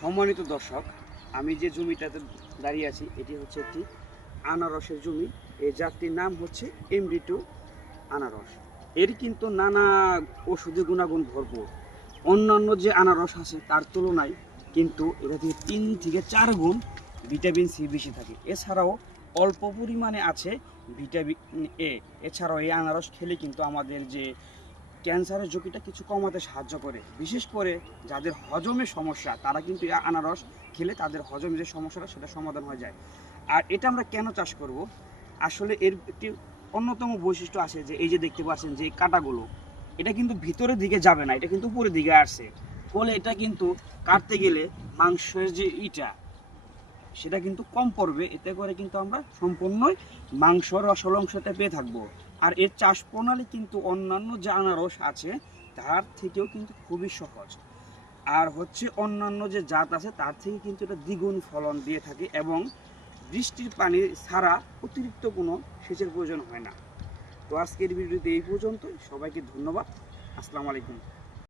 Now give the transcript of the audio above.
সম্মানিত দর্শক, আমি যে জমিটাতে দাঁড়িয়ে আছি এটি হচ্ছে একটি আনারসের জমি। এই জাতটির নাম হচ্ছে MD2 আনারস। এর কিন্তু নানা ওষুধি গুণাগুণ ভরপুর। অন্যান্য যে আনারস আছে তার তুলনায় কিন্তু এটা থেকে 3 থেকে 4 গুণ ভিটামিন সি বেশি থাকে। এছাড়াও অল্প পরিমাণে আছে ভিটামিন এ। এছাড়াও এই আনারস খেলে কিন্তু আমাদের যে ক্যান্সারের ঝুঁকিটা কিছু কমাতে সাহায্য করে। বিশেষ করে যাদের হজমের সমস্যা তারা কিন্তু এই আনারস খেলে তাদের হজমের যে সমস্যাটা সেটা সমাধান হয়ে যায়। আর এটা আমরা কেন চাষ করব? আসলে এর একটি অন্যতম বৈশিষ্ট্য আছে যে এই যে দেখতে পাচ্ছেন যে কাঁটাগুলো, এটা কিন্তু ভিতরের দিকে যাবে না, এটা কিন্তু উপরের দিকে আসছে। ফলে এটা কিন্তু কাটতে গেলে মাংসের যে সেটা কিন্তু কম পড়বে। এতে করে কিন্তু আমরা সম্পূর্ণই মাংসর রসল অংশটা পেয়ে থাকবো। আর এর চাষ প্রণালী কিন্তু অন্যান্য যে আনারস আছে তার থেকেও কিন্তু খুবই সহজ। আর হচ্ছে অন্যান্য যে জাত আছে তার থেকে কিন্তু এটা দ্বিগুণ ফলন দিয়ে থাকে এবং বৃষ্টির পানি ছাড়া অতিরিক্ত কোনো সেচের প্রয়োজন হয় না। তো আজকের ভিডিওতে এই পর্যন্তই। সবাইকে ধন্যবাদ। আসসালামু আলাইকুম।